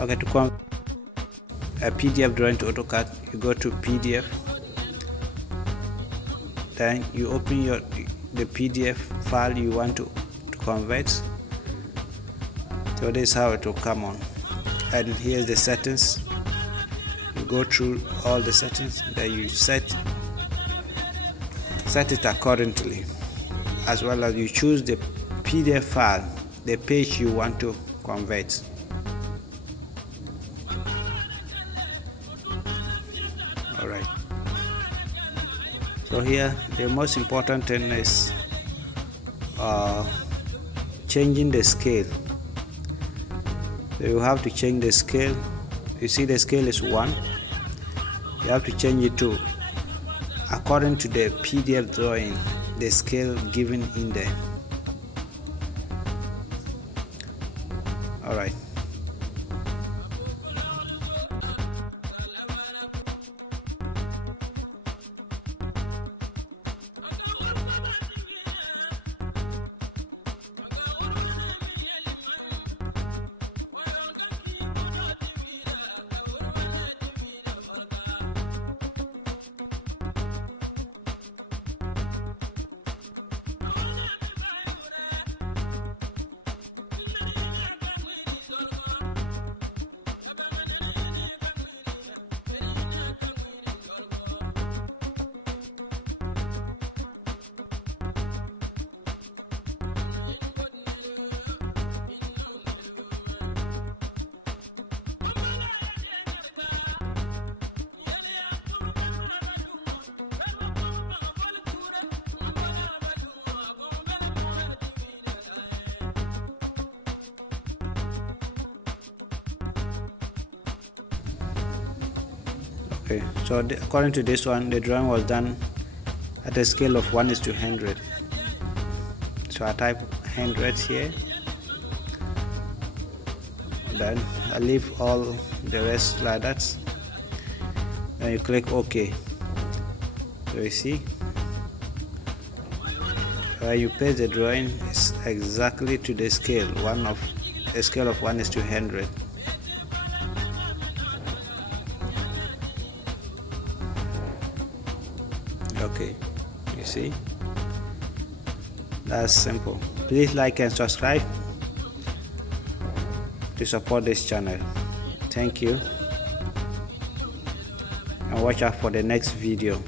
Okay, to convert a PDF drawing to AutoCAD, you go to PDF, then you open the PDF file you want to convert. So this is how it will come on, and here's the settings. You go through all the settings, then you set it accordingly, as well as you choose the PDF file, the page you want to convert. Alright, so here the most important thing is changing the scale. So you have to change the scale. You see the scale is 1. You have to change it to according to the PDF drawing, the scale given in there. Alright. Okay, so according to this one, the drawing was done at a scale of 1:100. So I type 100 here, then I leave all the rest like that. Then you click OK. So you see, when you paste the drawing, it's exactly to the scale, a scale of 1:100. Okay, you see, that's simple. Please like and subscribe to support this channel. Thank you, and watch out for the next video.